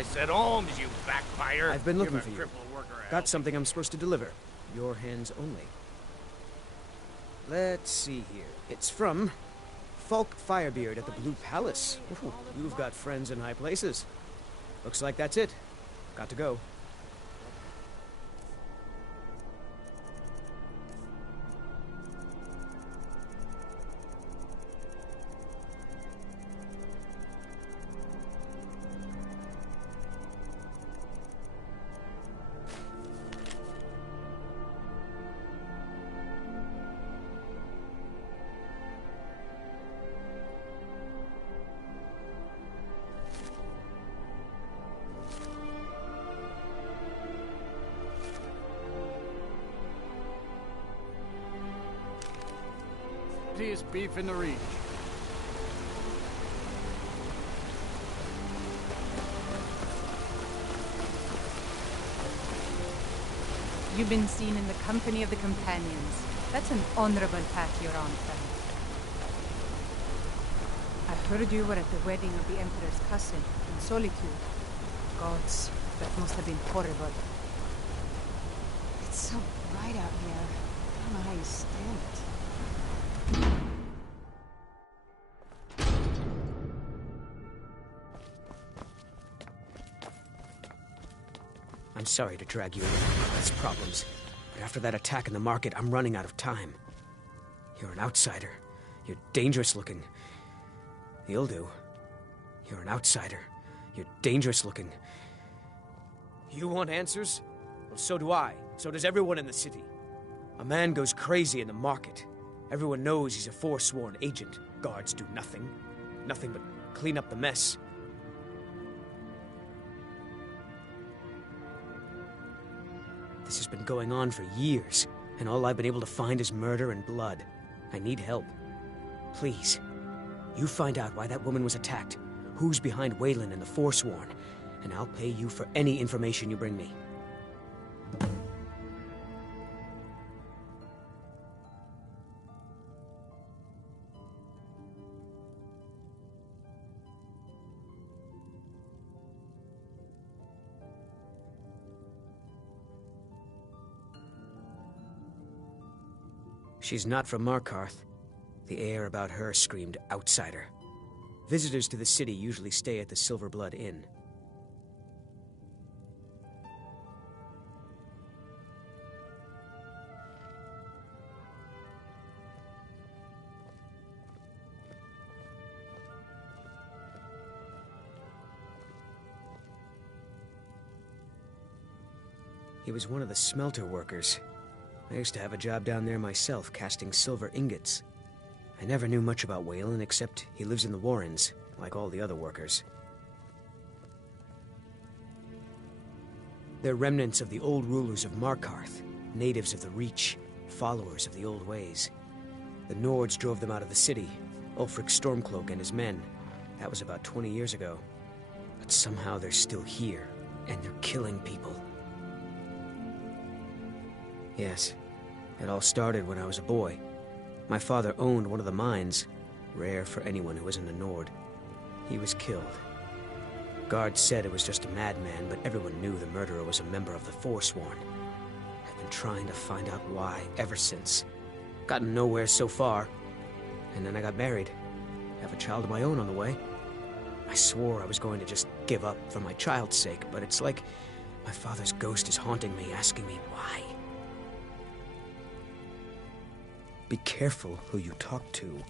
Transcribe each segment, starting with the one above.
I said Holmes, you backfire. I've been looking Give for a you. crippled worker a Got helping something I'm supposed to deliver. Your hands only. Let's see here. It's from Polk Firebeard at the Blue Palace. Ooh, you've got friends in high places. Looks like that's it. Got to go. Beef in the reach. You've been seen in the company of the companions. That's an honorable path you're on, friend. I heard you were at the wedding of the Emperor's cousin in Solitude. Gods, that must have been horrible. It's so bright out here. I don't know how you stand it. I'm sorry to drag you into these problems, but after that attack in the market, I'm running out of time. You're an outsider. You're dangerous looking. You'll do. You're an outsider. You're dangerous looking. You want answers? Well, so do I. So does everyone in the city. A man goes crazy in the market. Everyone knows he's a Forsworn agent. Guards do nothing. Nothing but clean up the mess. This has been going on for years, and all I've been able to find is murder and blood. I need help. Please, you find out why that woman was attacked, who's behind Waylon and the Forsworn, and I'll pay you for any information you bring me. She's not from Markarth. The air about her screamed outsider. Visitors to the city usually stay at the Silver Blood Inn. He was one of the smelter workers. I used to have a job down there myself, casting silver ingots. I never knew much about Waylon, except he lives in the Warrens, like all the other workers. They're remnants of the old rulers of Markarth, natives of the Reach, followers of the old ways. The Nords drove them out of the city, Ulfric Stormcloak and his men. That was about 20 years ago. But somehow they're still here, and they're killing people. Yes, it all started when I was a boy. My father owned one of the mines, rare for anyone who isn't a Nord. He was killed. Guards said it was just a madman, but everyone knew the murderer was a member of the Forsworn. I've been trying to find out why ever since. Gotten nowhere so far. And then I got married. Have a child of my own on the way. I swore I was going to just give up for my child's sake, but it's like my father's ghost is haunting me, asking me why. Be careful who you talk to.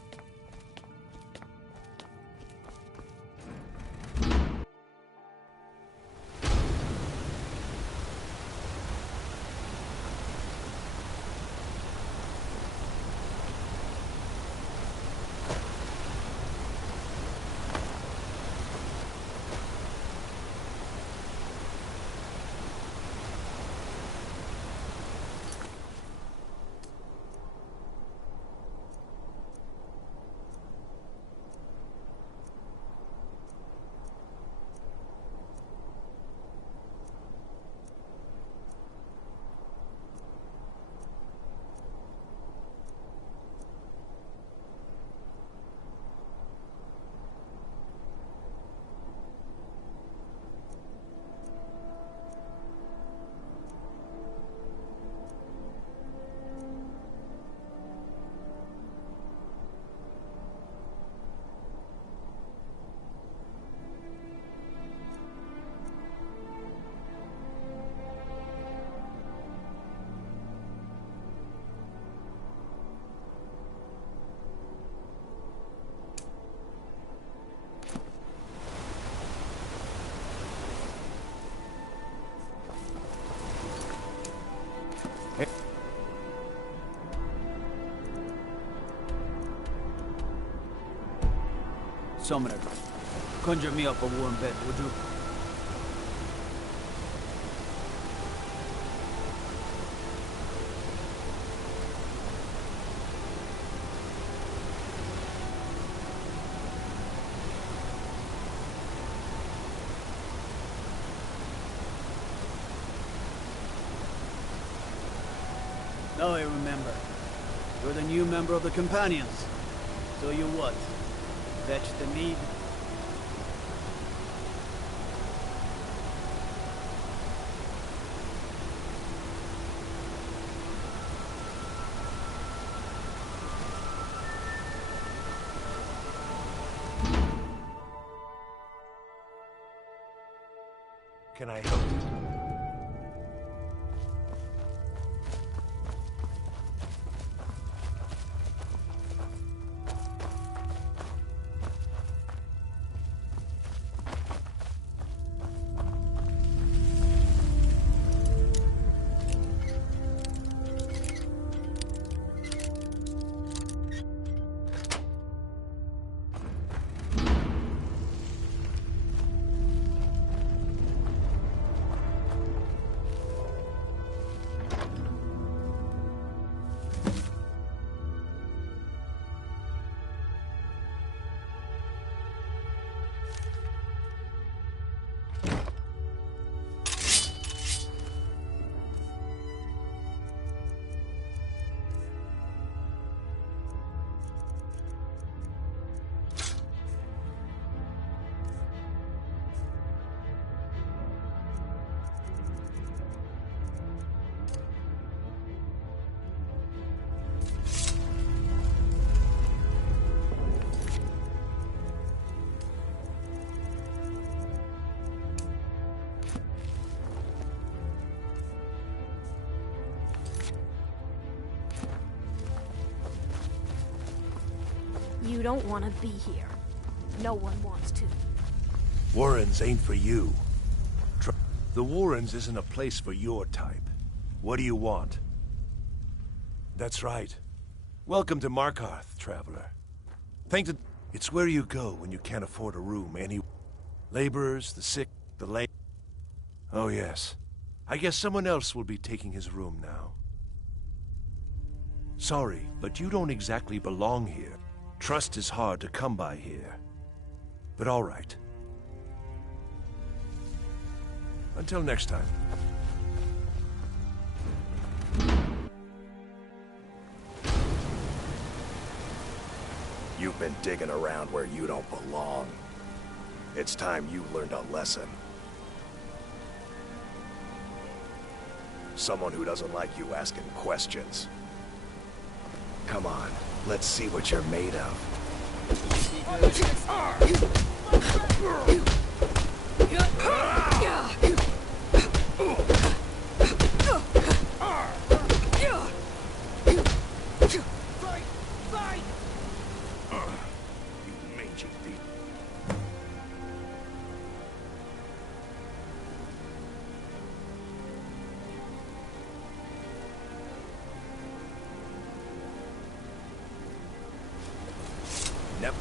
Summoner, conjure me up a warm bed, would you? Now I remember. You're the new member of the Companions. So you what? Fetch the mead? Can I help you? You don't want to be here. No one wants to. Warrens ain't for you. The Warrens isn't a place for your type. What do you want? That's right. Welcome to Markarth, traveler. It's where you go when you can't afford a room Laborers, the sick, the lame. Oh yes. I guess someone else will be taking his room now. Sorry, but you don't exactly belong here. Trust is hard to come by here. But all right. Until next time. You've been digging around where you don't belong. It's time you learned a lesson. Someone who doesn't like you asking questions. Come on, let's see what you're made of. You mangy thief. Never.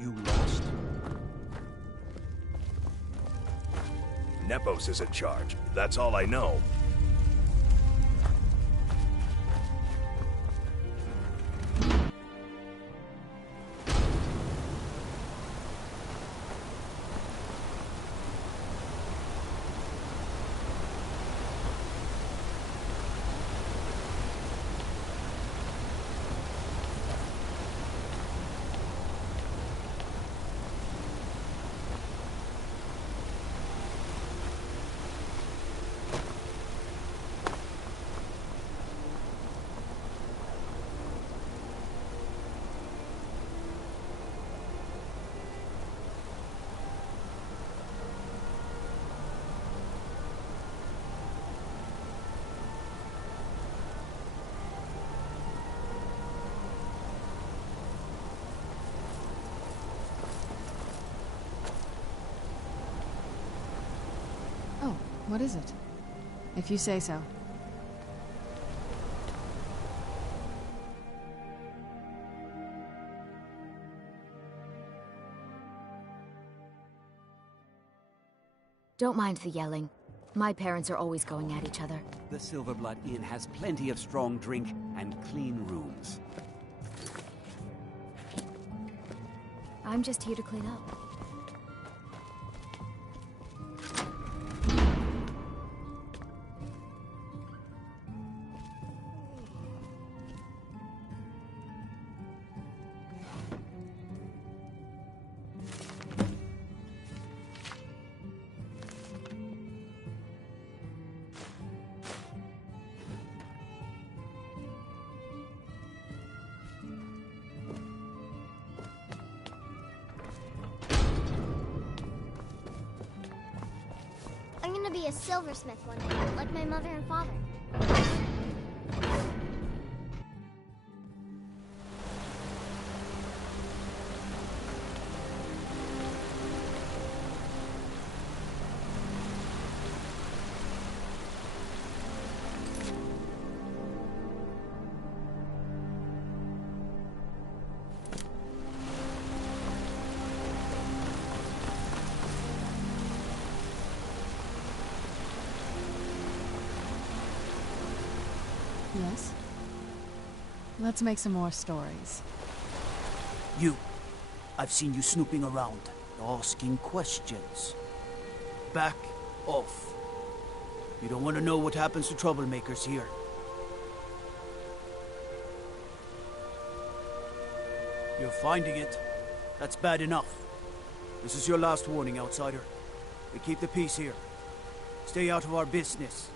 You lost? Nepos is in charge. That's all I know. Oh, what is it? If you say so. Don't mind the yelling. My parents are always going at each other. The Silverblood Inn has plenty of strong drink and clean rooms. I'm just here to clean up. I'm gonna be a silversmith one day, like my mother and father. Yes? Let's make some more stories. You. I've seen you snooping around, asking questions. Back off. You don't want to know what happens to troublemakers here. You're finding it. That's bad enough. This is your last warning, outsider. We keep the peace here. Stay out of our business.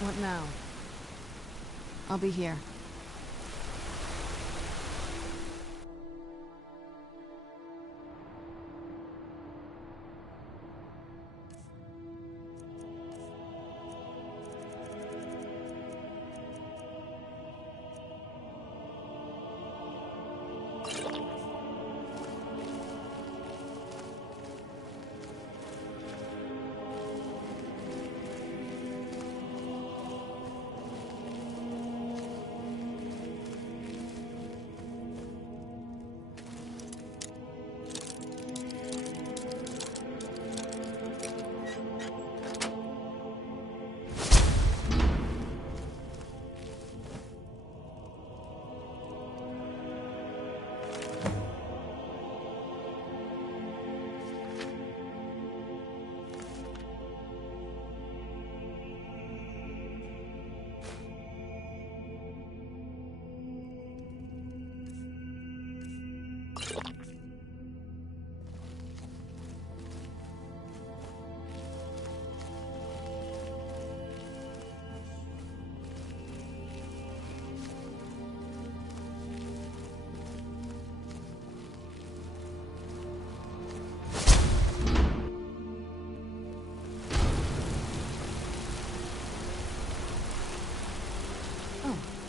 What now? I'll be here.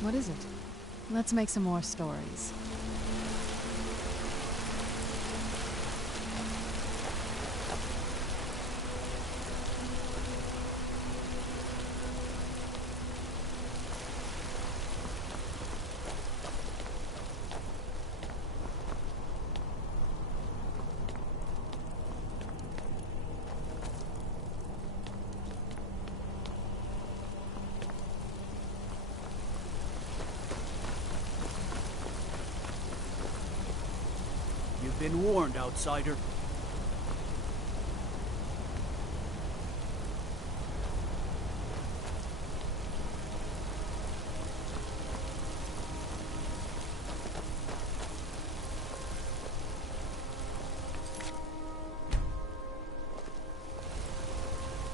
What is it? Let's make some more stories. been warned, outsider.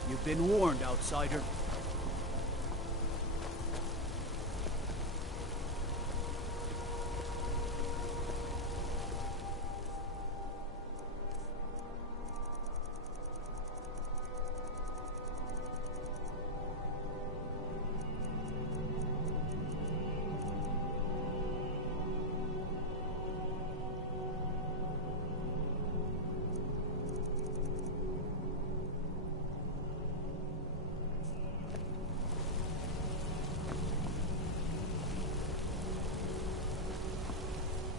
You've been warned, outsider.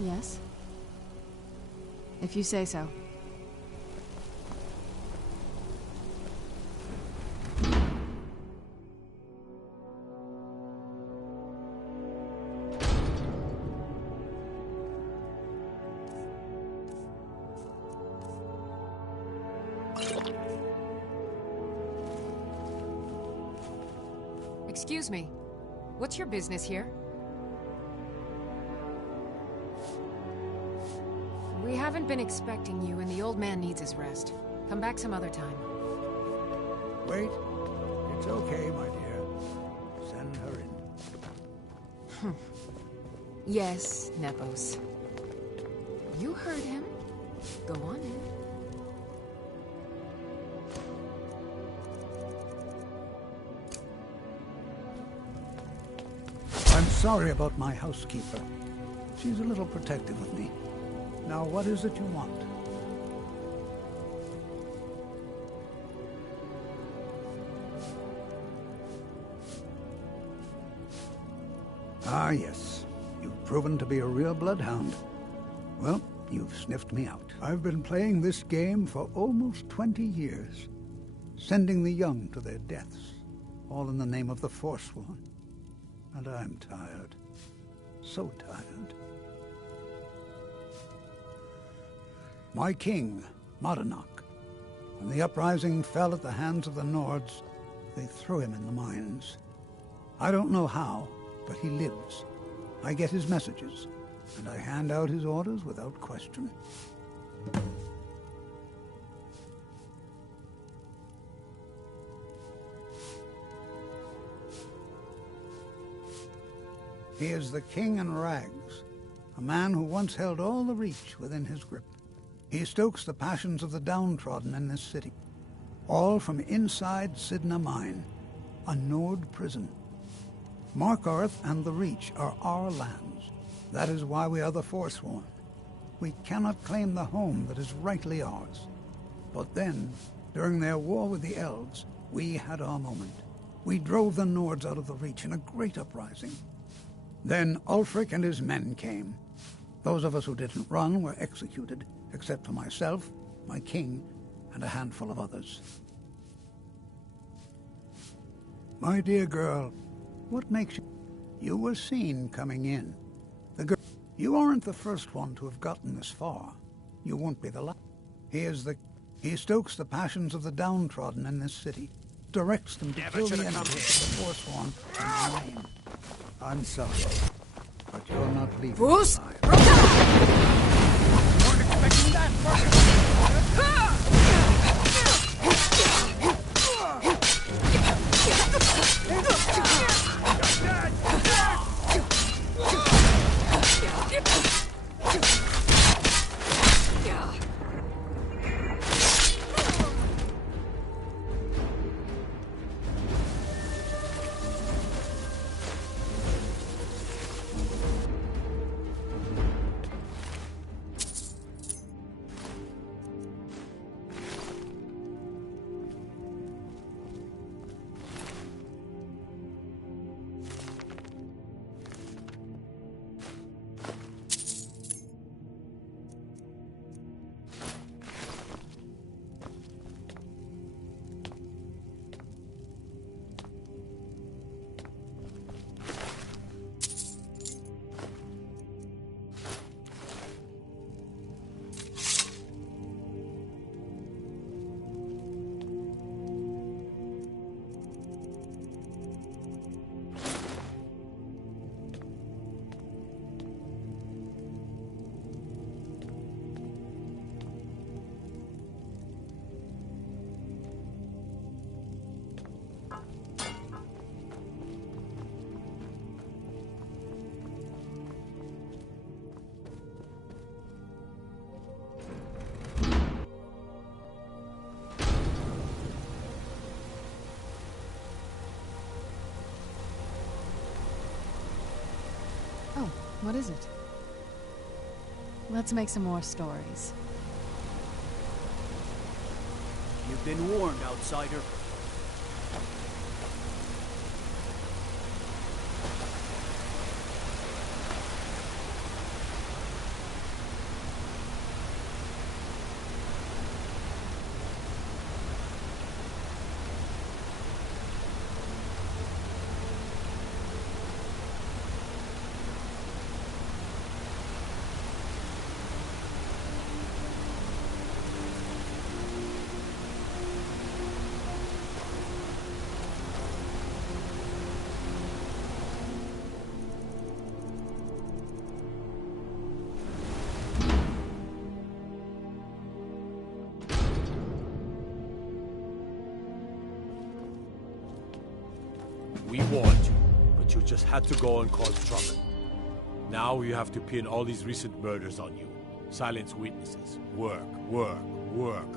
Yes? If you say so. Excuse me. What's your business here? We haven't been expecting you, and the old man needs his rest. Come back some other time. Wait. It's okay, my dear. Send her in. Yes, Nepos. You heard him. Go on in. I'm sorry about my housekeeper. She's a little protective of me. Now, what is it you want? Ah, yes. You've proven to be a real bloodhound. Well, you've sniffed me out. I've been playing this game for almost 20 years, sending the young to their deaths, all in the name of the Forsworn. And I'm tired. So tired. My king, Madanach, when the uprising fell at the hands of the Nords, they threw him in the mines. I don't know how, but he lives. I get his messages, and I hand out his orders without question. He is the king in rags, a man who once held all the Reach within his grip. He stokes the passions of the downtrodden in this city, all from inside Sidna Mine, a Nord prison. Markarth and the Reach are our lands. That is why we are the Forsworn. We cannot claim the home that is rightly ours. But then, during their war with the Elves, we had our moment. We drove the Nords out of the Reach in a great uprising. Then Ulfric and his men came. Those of us who didn't run were executed, except for myself, my king, and a handful of others. My dear girl, what makes you... You were seen coming in. The girl... You aren't the first one to have gotten this far. You won't be the last. He stokes the passions of the downtrodden in this city, directs them to kill the enemies of the Forsworn in my name. I'm sorry, but you're not leaving. Bruce! Weren't expecting that, What is it? Let's make some more stories. You've been warned, outsider. We warned you, but you just had to go and cause trouble. Now you have to pin all these recent murders on you. Silence witnesses. Work, work, work.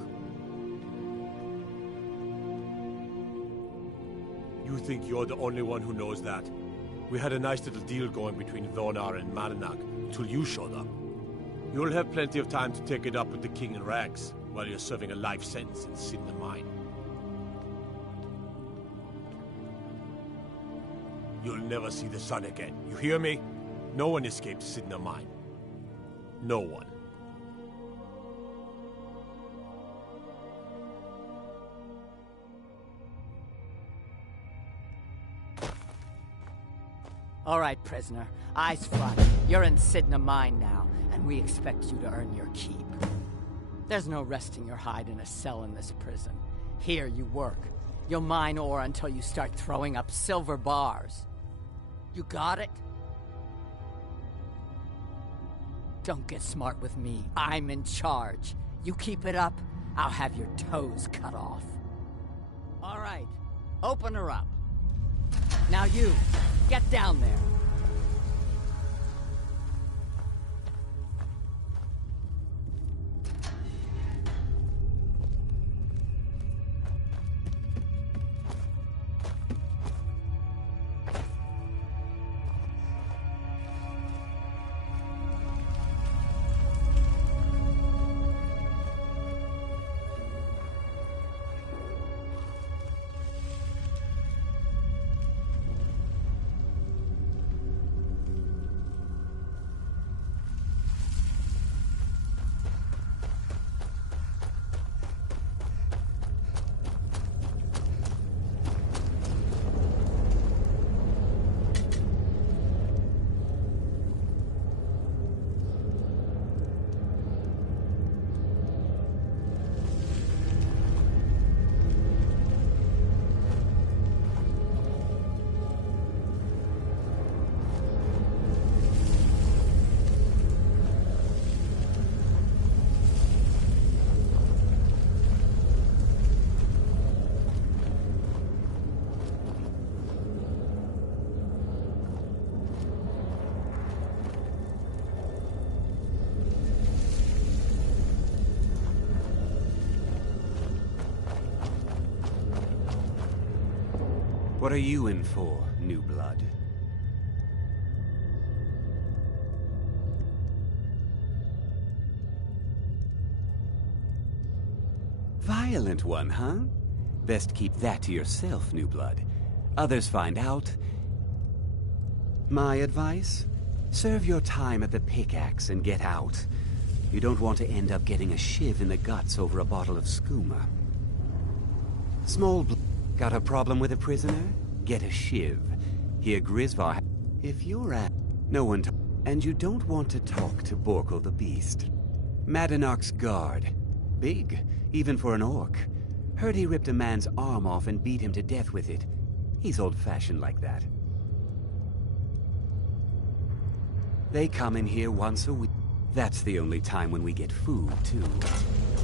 You think you're the only one who knows that? We had a nice little deal going between Thonar and Maranak until you showed up. You'll have plenty of time to take it up with the King in Rags while you're serving a life sentence in Sidna Mine. You'll never see the sun again. You hear me? No one escapes Sidna Mine. No one. All right, prisoner. Eyes front. You're in Sidna Mine now, and we expect you to earn your keep. There's no resting your hide in a cell in this prison. Here you work. You'll mine ore until you start throwing up silver bars. You got it? Don't get smart with me. I'm in charge. You keep it up, I'll have your toes cut off. All right, open her up. Now you, get down there. What are you in for, new blood? Violent one, huh? Best keep that to yourself, new blood. Others find out. My advice? Serve your time at the pickaxe and get out. You don't want to end up getting a shiv in the guts over a bottle of skooma. Small blood. Got a problem with a prisoner? Get a shiv. Here, Grisvar. If you're at... No one... And you don't want to talk to Borkle the Beast. Madanach's guard. Big, even for an orc. Heard he ripped a man's arm off and beat him to death with it. He's old-fashioned like that. They come in here once a week. That's the only time when we get food, too.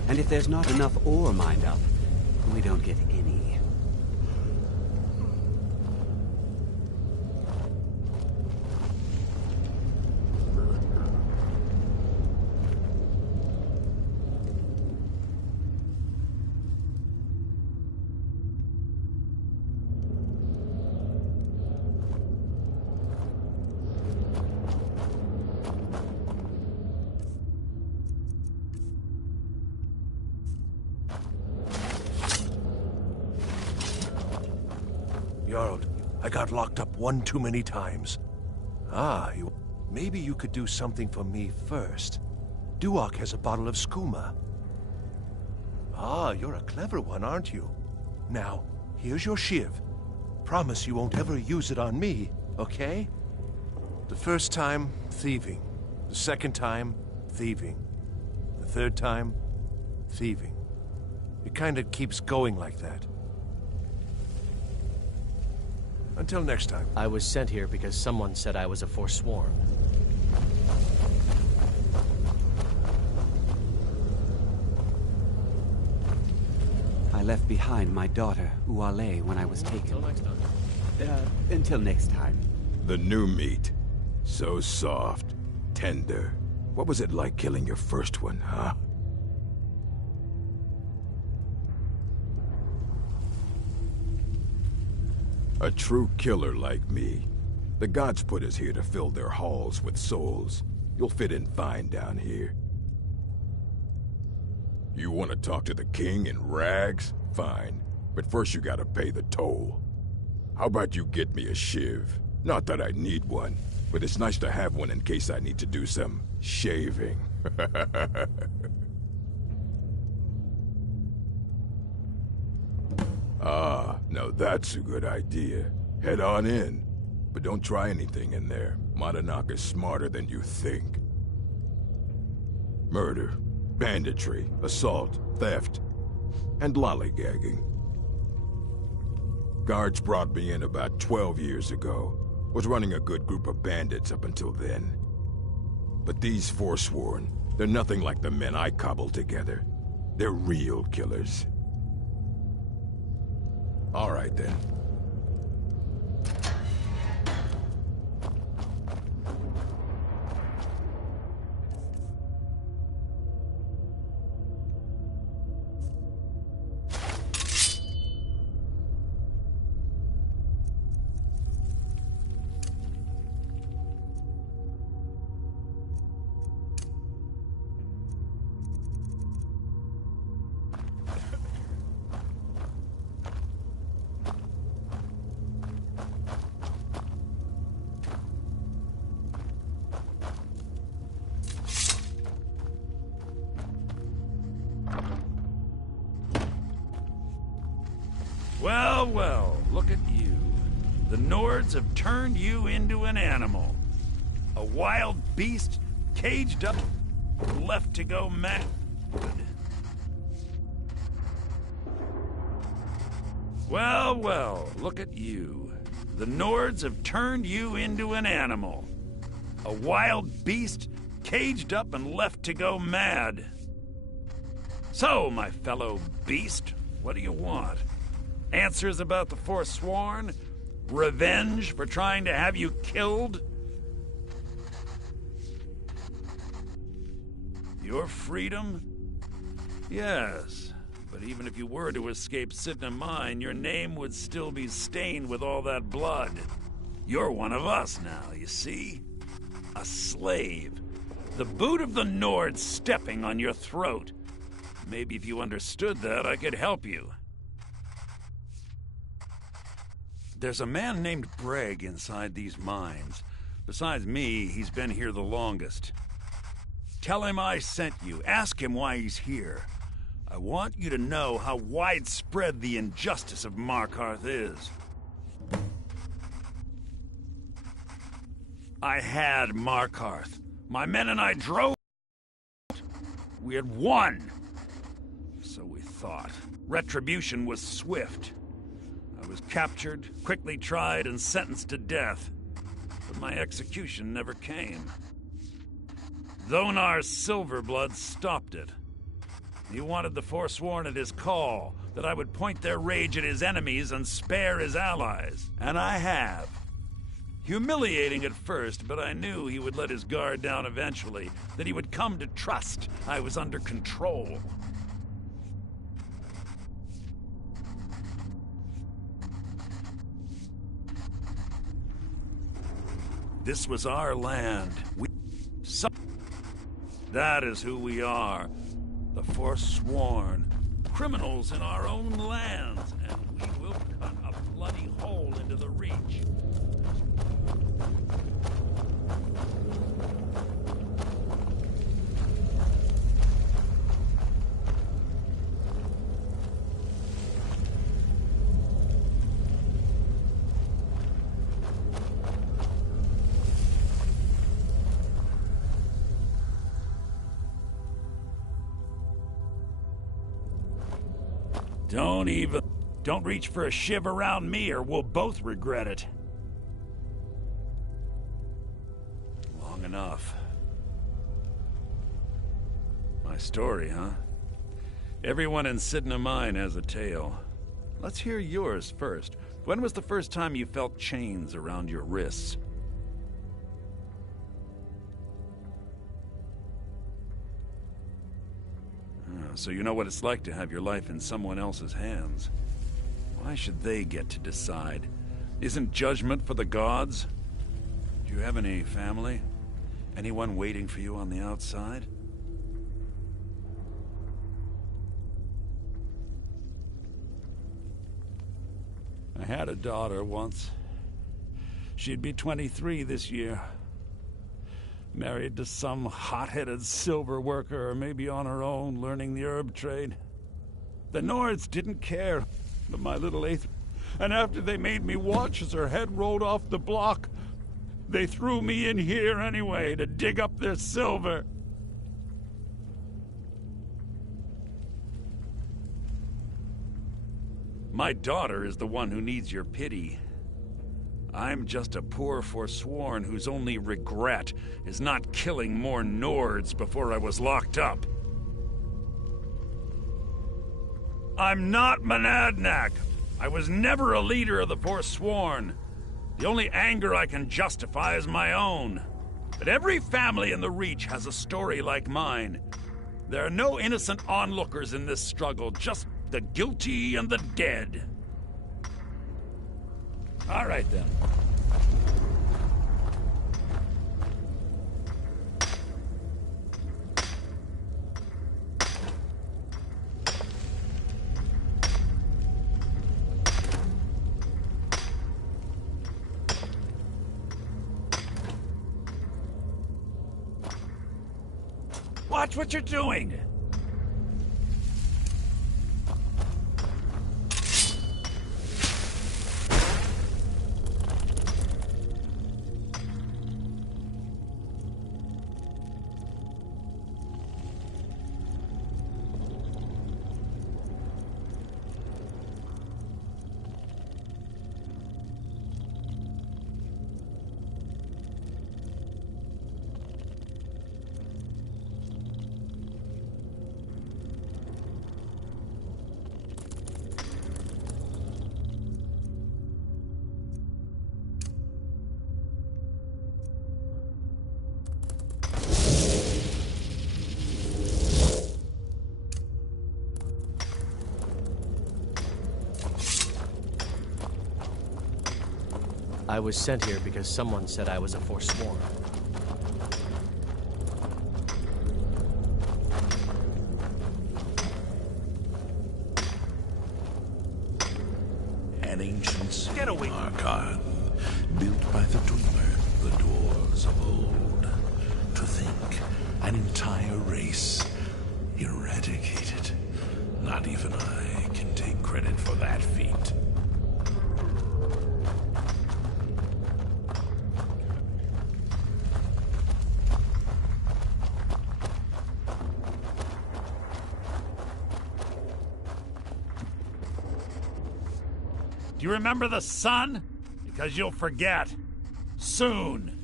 And if there's not enough ore mined up, we don't get any. Jarl, I got locked up one too many times. Ah, maybe you could do something for me first. Duak has a bottle of skooma. Ah, you're a clever one, aren't you? Now, here's your shiv. Promise you won't ever use it on me, okay? The first time, thieving. The second time, thieving. The third time, thieving. It kind of keeps going like that. Until next time. I was sent here because someone said I was a Forsworn. I left behind my daughter, Uale, when I was taken. Until next time. Until next time. The new meat. So soft. Tender. What was it like killing your first one, huh? A true killer like me. The gods put us here to fill their halls with souls. You'll fit in fine down here. You want to talk to the king in rags? Fine. But first you gotta pay the toll. How about you get me a shiv? Not that I need one, but it's nice to have one in case I need to do some shaving. Ah, now that's a good idea. Head on in. But don't try anything in there. Monadnock is smarter than you think. Murder, banditry, assault, theft, and lollygagging. Guards brought me in about 12 years ago. Was running a good group of bandits up until then. But these Forsworn, they're nothing like the men I cobbled together. They're real killers. All right, then. Well, well, look at you. The Nords have turned you into an animal. A wild beast, caged up, left to go mad. Well, well, look at you. The Nords have turned you into an animal. A wild beast, caged up and left to go mad. So, my fellow beast, what do you want? Answers about the Forsworn? Revenge for trying to have you killed? Your freedom? Yes, but even if you were to escape Sidna Mine, your name would still be stained with all that blood. You're one of us now, you see? A slave. The boot of the Nord stepping on your throat. Maybe if you understood that, I could help you. There's a man named Breg inside these mines. Besides me, he's been here the longest. Tell him I sent you. Ask him why he's here. I want you to know how widespread the injustice of Markarth is. I had Markarth. My men and I drove. We had won. So we thought. Retribution was swift. I was captured, quickly tried, and sentenced to death. But my execution never came. Dhonar's Silverblood stopped it. He wanted the Forsworn at his call, that I would point their rage at his enemies and spare his allies. And I have. Humiliating at first, but I knew he would let his guard down eventually, that he would come to trust I was under control. This was our land. That is who we are. The Forsworn. Criminals in our own lands. And we will cut a bloody hole into Don't reach for a shiv around me or we'll both regret it. Long enough. My story, huh? Everyone in Sidna Mine has a tale. Let's hear yours first. When was the first time you felt chains around your wrists? So you know what it's like to have your life in someone else's hands. Why should they get to decide? Isn't judgment for the gods? Do you have any family? Anyone waiting for you on the outside? I had a daughter once. She'd be 23 this year. Married to some hot-headed silver worker, or maybe on her own, learning the herb trade. The Nords didn't care, but my little eighth... And after they made me watch as her head rolled off the block, they threw me in here anyway to dig up their silver. My daughter is the one who needs your pity. I'm just a poor Forsworn whose only regret is not killing more Nords before I was locked up. I'm not Monadnac. I was never a leader of the Forsworn. The only anger I can justify is my own. But every family in the Reach has a story like mine. There are no innocent onlookers in this struggle, just the guilty and the dead. All right, then. Watch what you're doing! I was sent here because someone said I was a Forsworn. An ancient Markarth, built by the Dreamer, the dwarves of old. To think, an entire race eradicated. Not even I can take credit for that feat. Do you remember the sun? Because you'll forget. Soon.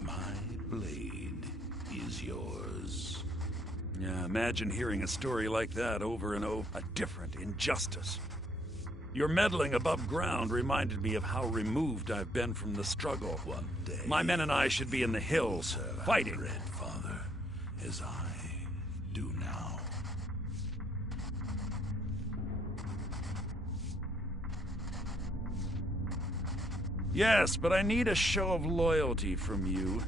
My blade is yours. Yeah, imagine hearing a story like that over and over. A different injustice. Your meddling above ground reminded me of how removed I've been from the struggle. One day, my men and I should be in the hills, fighting. Father, as I do now. Yes, but I need a show of loyalty from you.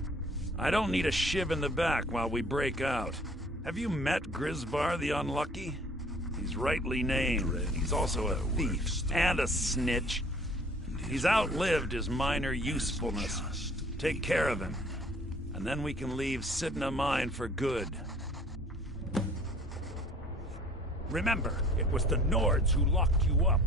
I don't need a shiv in the back while we break out. Have you met Grisbar the Unlucky? He's rightly named. He's also a thief and a snitch. He's outlived his minor usefulness. Take care of him, and then we can leave Sidna Mine for good. Remember, it was the Nords who locked you up.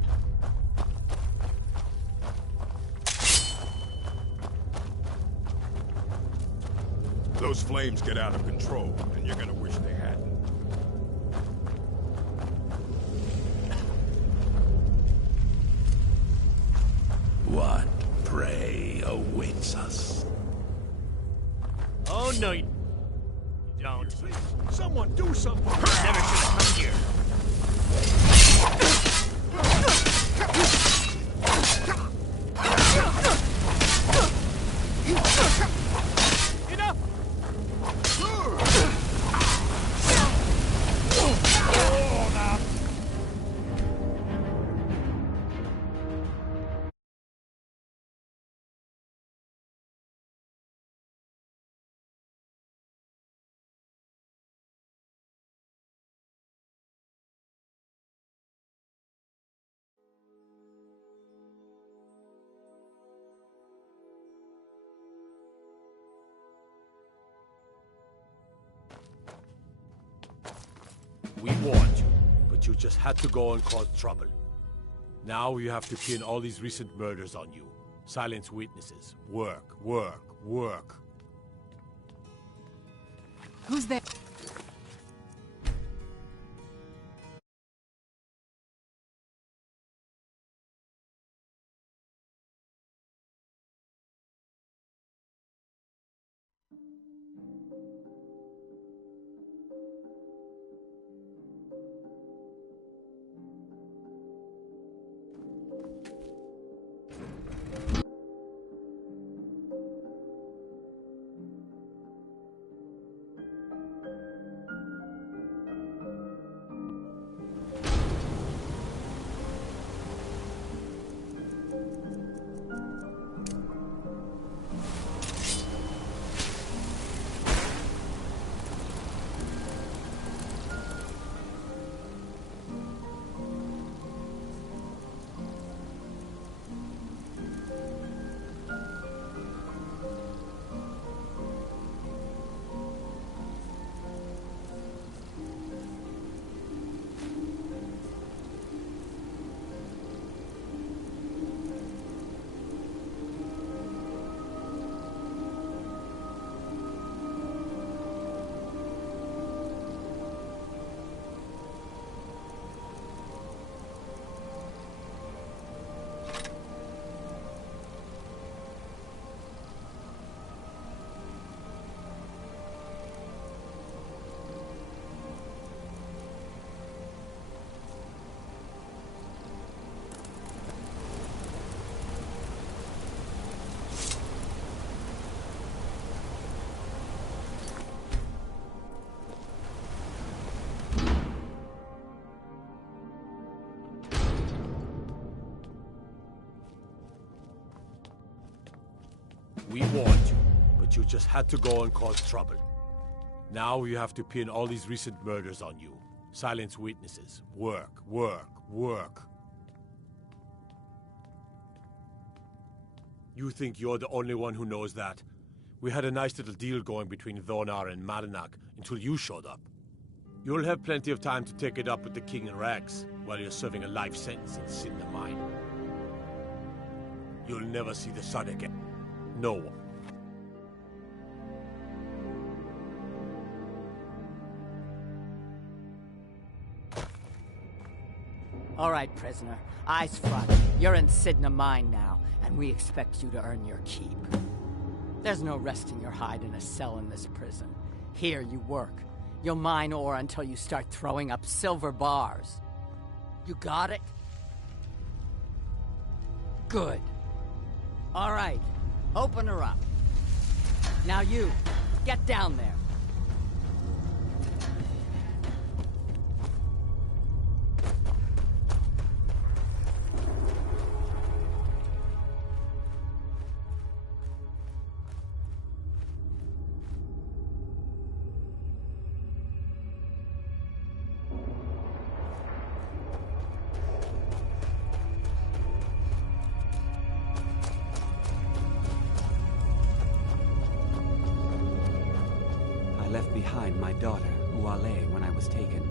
Those flames get out of control, and you're gonna wish they hadn't. Someone do something! Never should have come here. Enough! We warned you, but you just had to go and cause trouble. Now you have to pin all these recent murders on you. Silence witnesses. Work, work, work. Who's there? We warned you, but you just had to go and cause trouble. Now you have to pin all these recent murders on you. Silence witnesses. Work, work, work. You think you're the only one who knows that? We had a nice little deal going between Vonar and Madanak until you showed up. You'll have plenty of time to take it up with the King in Rags while you're serving a life sentence in Cinder Mine. You'll never see the sun again. No one. All right, prisoner. Eyes front. You're in Cinder Mine now, and we expect you to earn your keep. There's no resting your hide in a cell in this prison. Here you work. You'll mine ore until you start throwing up silver bars. You got it? Good. All right. Open her up. Now you, get down there. Left behind my daughter, Uale, when I was taken.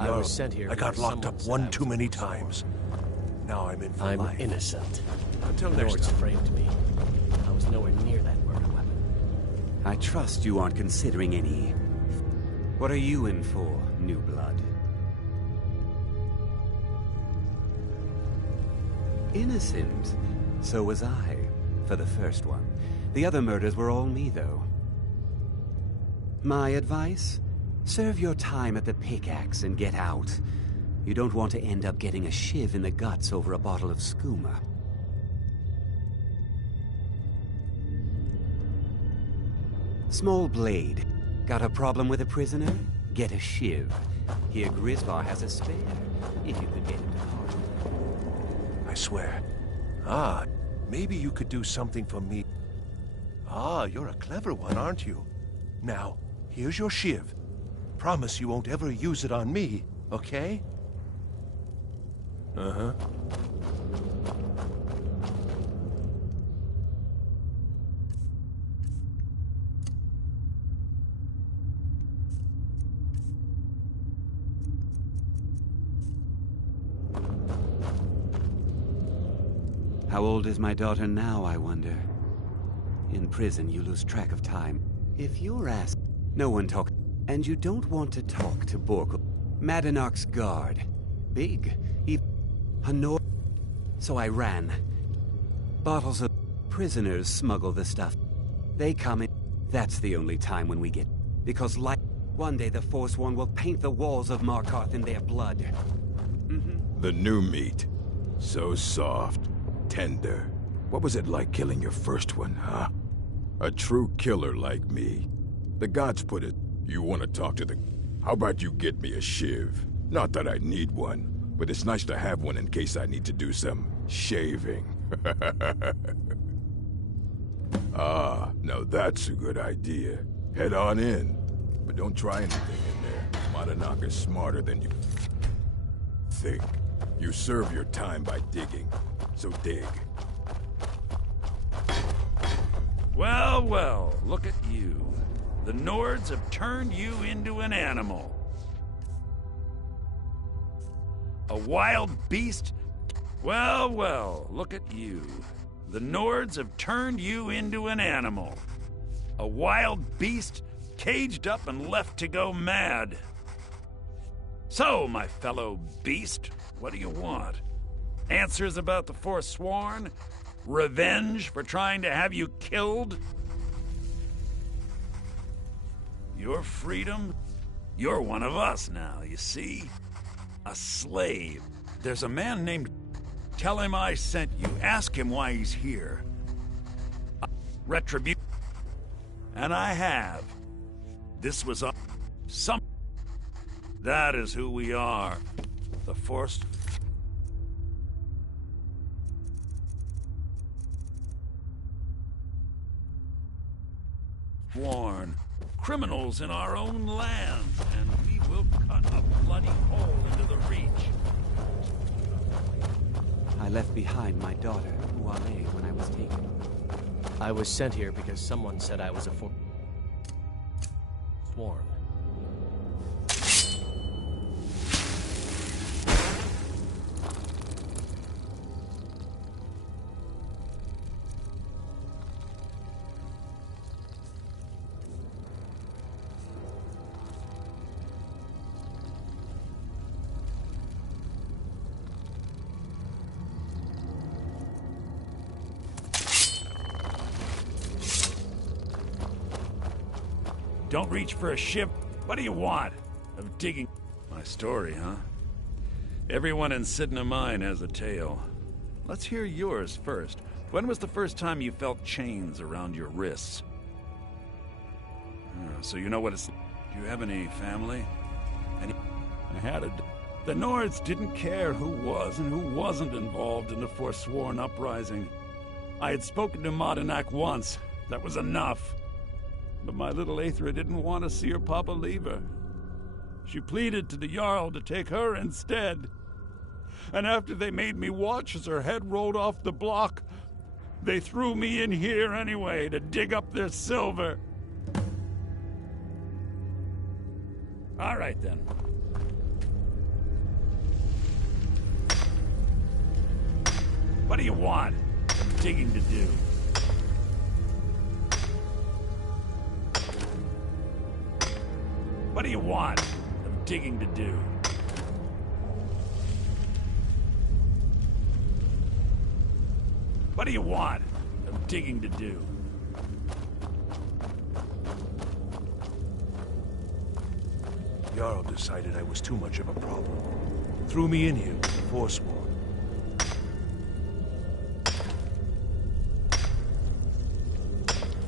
I was sent here. I got locked up one too many times. Now I'm in for life. I'm innocent. Until next Nords time. framed me. I was nowhere near that murder weapon. I trust you aren't considering any What are you in for, new blood? Innocent. So was I, for the first one. The other murders were all me, though. My advice? Serve your time at the pickaxe and get out. You don't want to end up getting a shiv in the guts over a bottle of skooma. Small blade. Got a problem with a prisoner? Get a shiv. Here Grisvar has a spare, if you could get him to pardon. I swear. Ah, maybe you could do something for me. Ah, you're a clever one, aren't you? Now, here's your shiv. Promise you won't ever use it on me, okay? Uh-huh. How old is my daughter now, I wonder? In prison, you lose track of time. If you're asked, no one talks, and you don't want to talk to Borkul. Madanach's guard. Big. Hanor. So I ran. Bottles of prisoners smuggle the stuff. They come in. That's the only time when we get. Because like one day the Forsworn will paint the walls of Markarth in their blood. The new meat. So soft. Tender. What was it like killing your first one, huh? A true killer like me. The gods put it. You want to talk to the... How about you get me a shiv? Not that I need one, but it's nice to have one in case I need to do some shaving. Ah, now that's a good idea. Head on in. But don't try anything in there. Madanach is smarter than you think. You serve your time by digging. So dig. Well, well, look at you. The Nords have turned you into an animal. A wild beast? Well, well, look at you. The Nords have turned you into an animal. A wild beast caged up and left to go mad. So, my fellow beast, what do you want? Answers about the Forsworn? Revenge for trying to have you killed? Your freedom? You're one of us now, you see? A slave. There's a man named... Tell him I sent you. Ask him why he's here. Retribution. And I have. This was some... That is who we are. The Forced... Forsworn. Criminals in our own land, and we will cut a bloody hole into the Reach. I left behind my daughter, Uale, when I was taken. I was sent here because someone said I was a Forsworn. Don't reach for a ship. What do you want? I'm digging... My story, huh? Everyone in Sidna Mine has a tale. Let's hear yours first. When was the first time you felt chains around your wrists? So you know what it's... Do you have any family? I had a... The Nords didn't care who was and who wasn't involved in the Forsworn uprising. I had spoken to Madanach once. That was enough. But my little Aethra didn't want to see her papa leave her. She pleaded to the Jarl to take her instead. And after they made me watch as her head rolled off the block, they threw me in here anyway to dig up their silver. All right, then. What do you want? Some digging to do. What do you want? Of digging to do? What do you want? Of digging to do? Jarl decided I was too much of a problem. Threw me in here with the Forsworn.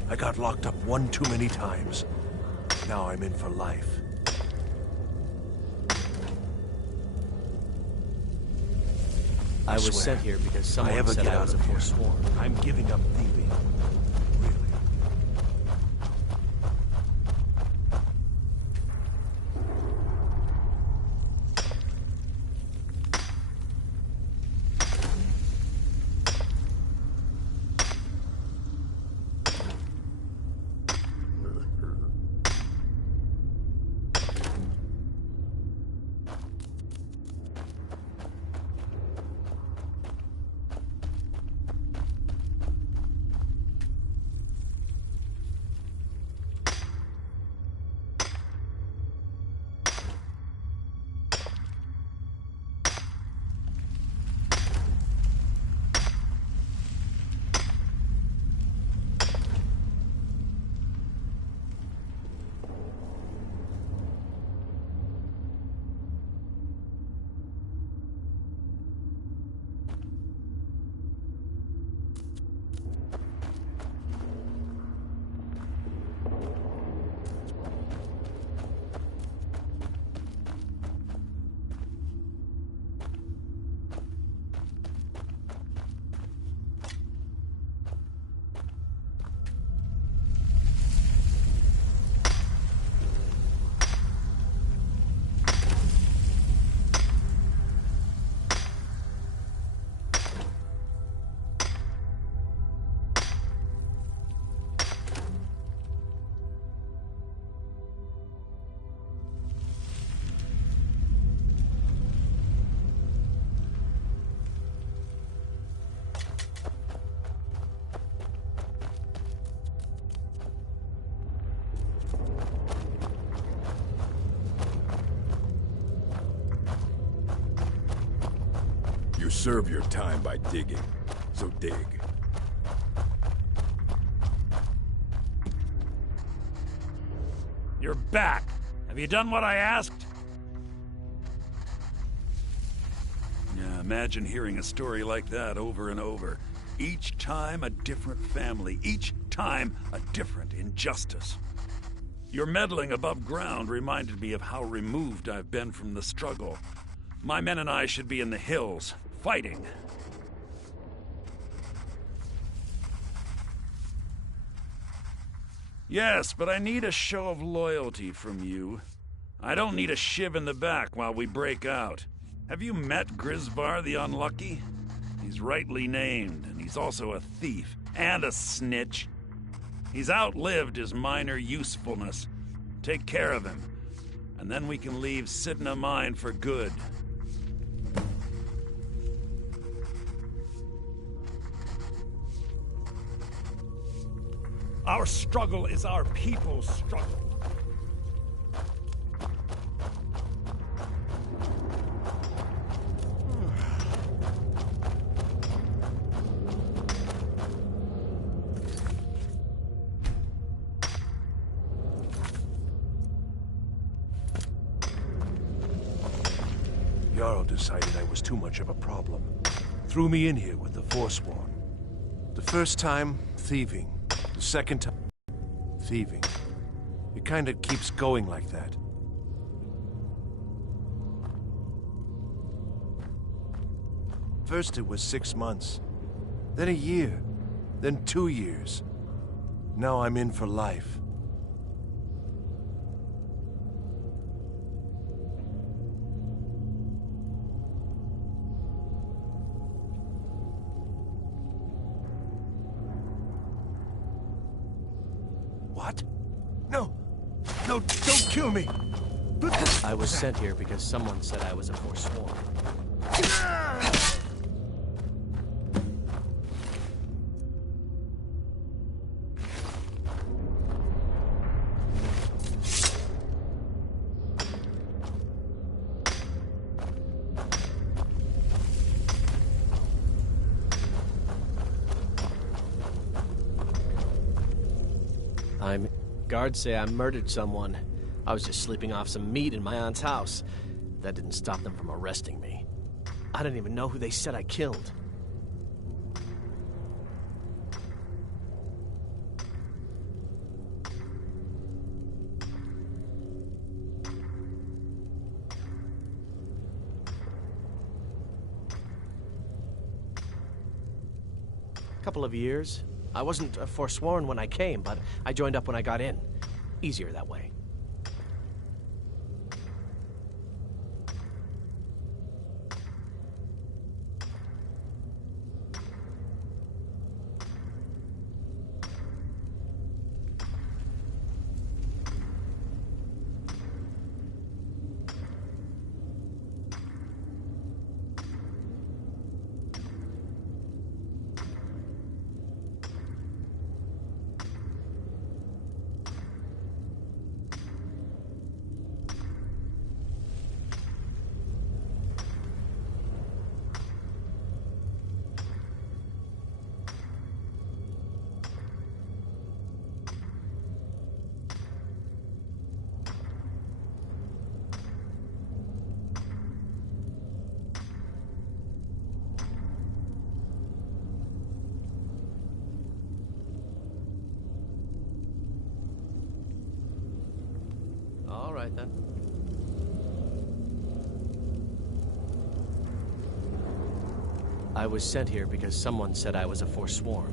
I got locked up one too many times. Now I'm in for life. I was swear, sent here because if someone said I was a Forsworn. I'm giving up thieving. Really. You serve your time by digging, so dig. You're back. Have you done what I asked? Yeah, imagine hearing a story like that over and over. Each time a different family, each time a different injustice. Your meddling above ground reminded me of how removed I've been from the struggle. My men and I should be in the hills, fighting. Yes, but I need a show of loyalty from you. I don't need a shiv in the back while we break out. Have you met Grisvar the Unlucky? He's rightly named, and he's also a thief and a snitch. He's outlived his minor usefulness. Take care of him, and then we can leave Sidna Mine for good. Our struggle is our people's struggle. Jarl decided I was too much of a problem. Threw me in here with the Forsworn. The first time, thieving. The second time, thieving. It kind of keeps going like that. First it was 6 months, then a year, then 2 years. Now I'm in for life. What? No! No, don't kill me! I was sent here because someone said I was a Forsworn. Guards say I murdered someone. I was just sleeping off some meat in my aunt's house. That didn't stop them from arresting me. I don't even know who they said I killed. Couple of years. I wasn't Forsworn when I came, but I joined up when I got in. Easier that way. All right, then. I was sent here because someone said I was a Forsworn.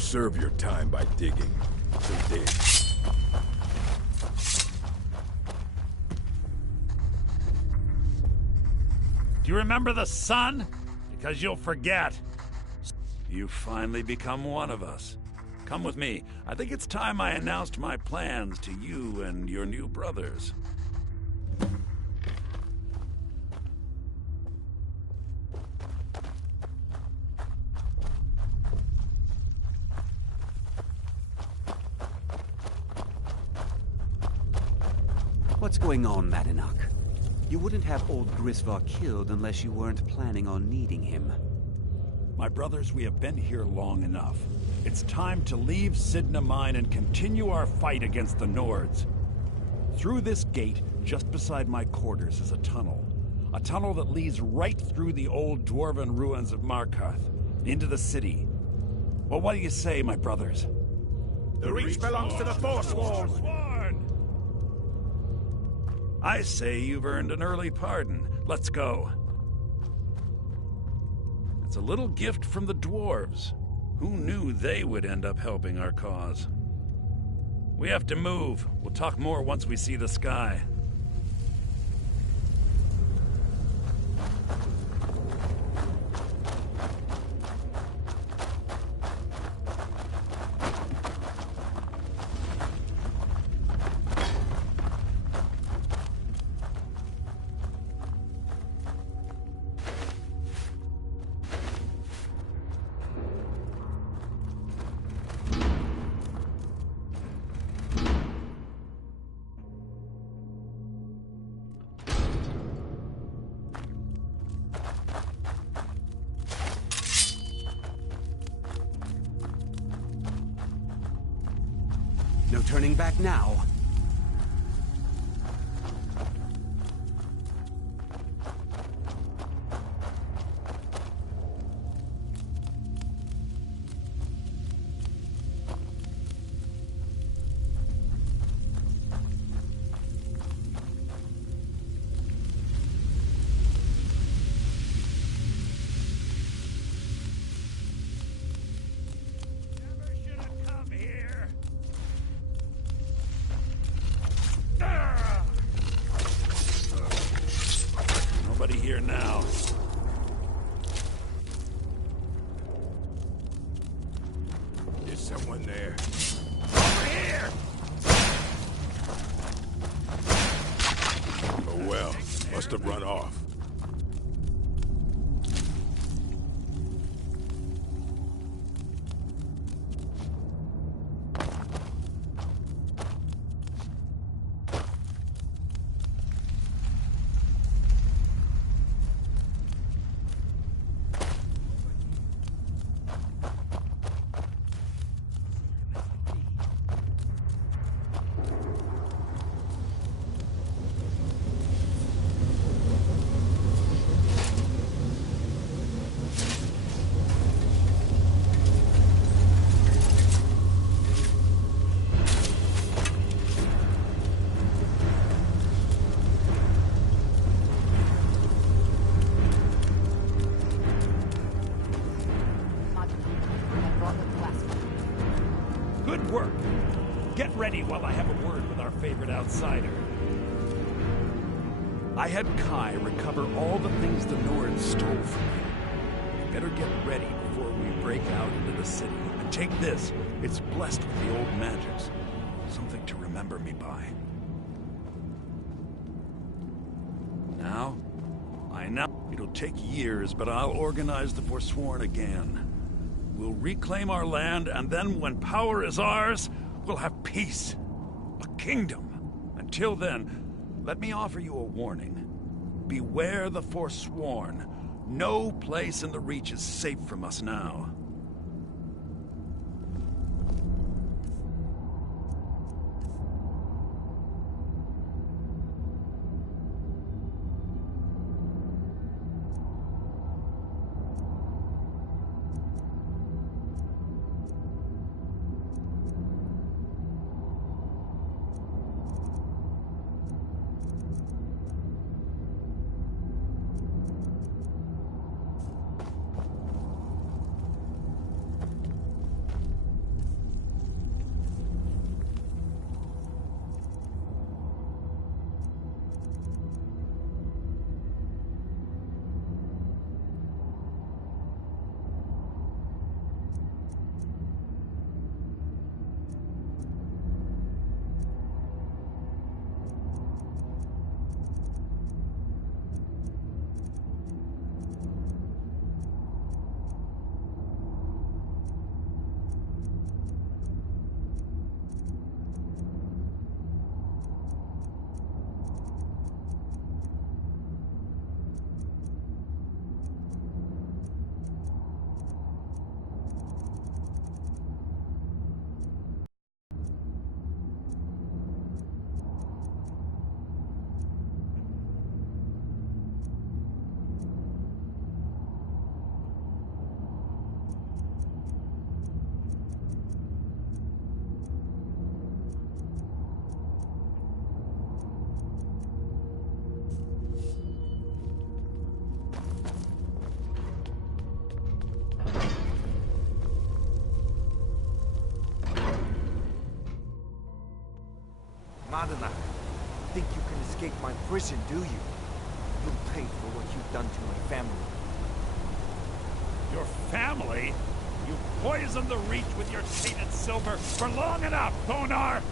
Serve your time by digging. So dig. Do you remember the sun? Because you'll forget. You finally become one of us. Come with me. I think it's time I announced my plans to you and your new brothers. What's going on, Madanach? You wouldn't have old Grisvar killed unless you weren't planning on needing him. My brothers, we have been here long enough. It's time to leave Sidna Mine and continue our fight against the Nords. Through this gate, just beside my quarters, is a tunnel. A tunnel that leads right through the old dwarven ruins of Markarth, into the city. Well, what do you say, my brothers? The Reach belongs to the Forsworn! I say you've earned an early pardon. Let's go. It's a little gift from the dwarves. Who knew they would end up helping our cause? We have to move. We'll talk more once we see the sky. No turning back now. Never should have nobody here now. Is someone there? Over here! Oh well, must have run off. Good work. Get ready while I have a word with our favorite outsider. I had Kai recover all the things the Nords stole from you. We better get ready before we break out into the city. And take this. It's blessed with the old magics. Something to remember me by. Now, I know it'll take years, but I'll organize the Forsworn again. We'll reclaim our land, and then when power is ours, we'll have peace. A kingdom. Until then, let me offer you a warning. Beware the Forsworn. No place in the Reach is safe from us now. Madana, think you can escape my prison, do you? You'll pay for what you've done to my family. Your family? You poisoned the Reach with your tainted silver for long enough, Bonar!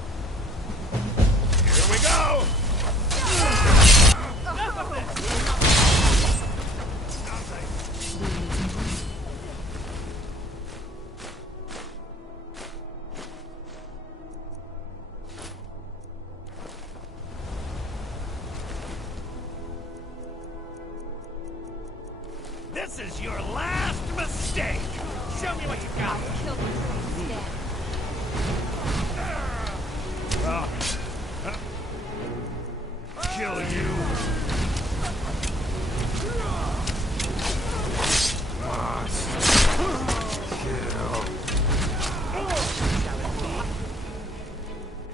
Here we go! Enough of this! This is your last mistake! Show me what you got! Kill me instead. Kill you!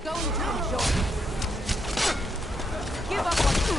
Go and enjoy. Give up what you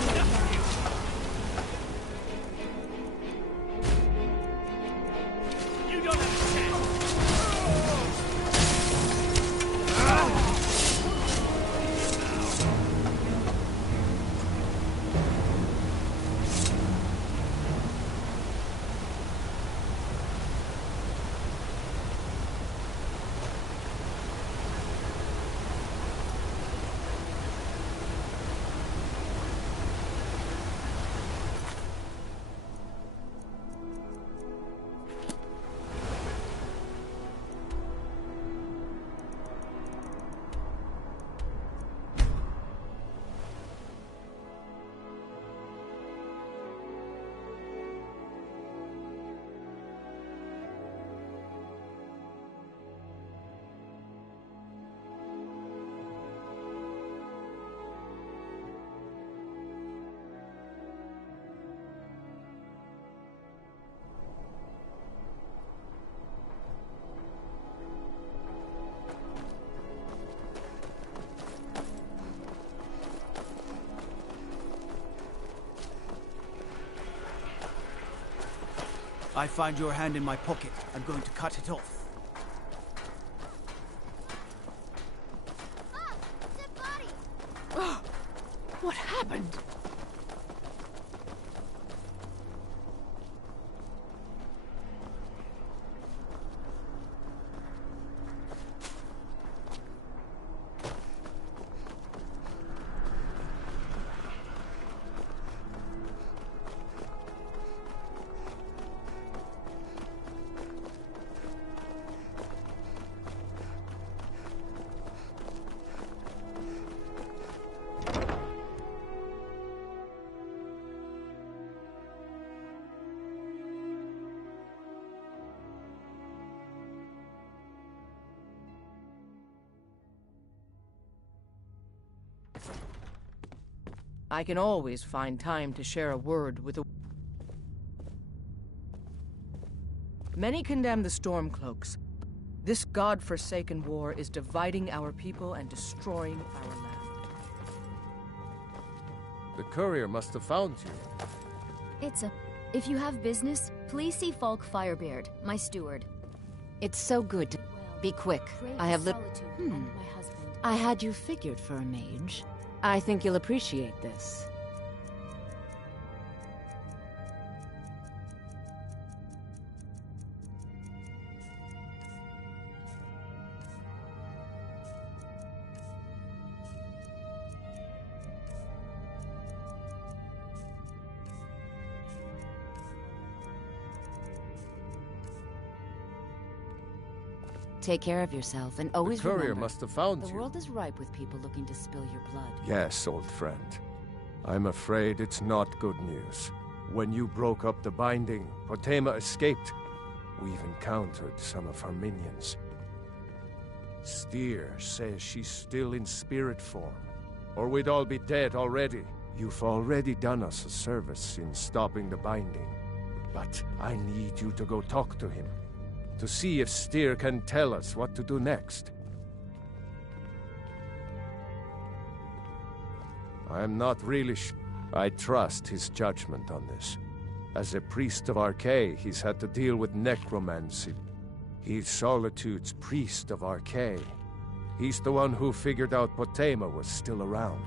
I find your hand in my pocket, I'm going to cut it off. What happened? I can always find time to share a word with a... Many condemn the Stormcloaks. This god-forsaken war is dividing our people and destroying our land. The courier must have found you. If you have business, please see Polk Firebeard, my steward. It's so good to... Be quick. I have I had you figured for a mage. I think you'll appreciate this. Take care of yourself, and always the courier remember, must have found the you. world is ripe with people looking to spill your blood. Yes, old friend. I'm afraid it's not good news. When you broke up the binding, Potema escaped. We've encountered some of her minions. Steer says she's still in spirit form, or we'd all be dead already. You've already done us a service in stopping the binding, but I need you to go talk to him, to see if Steer can tell us what to do next. I'm not really sure. I trust his judgment on this. As a priest of Archay, he's had to deal with necromancy. He's Solitude's priest of Archay. He's the one who figured out Potema was still around.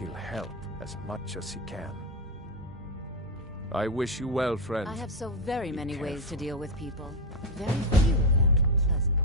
He'll help as much as he can. I wish you well, friend. I have so very many ways to deal with people. Very few of them pleasant.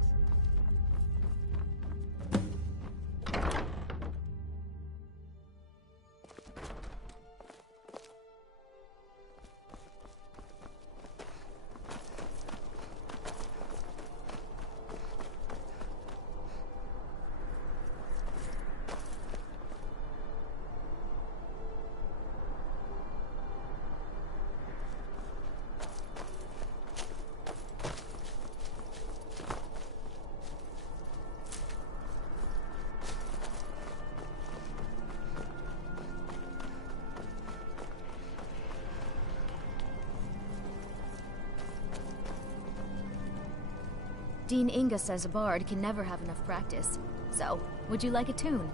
Dean Inga says a bard can never have enough practice. So, would you like a tune?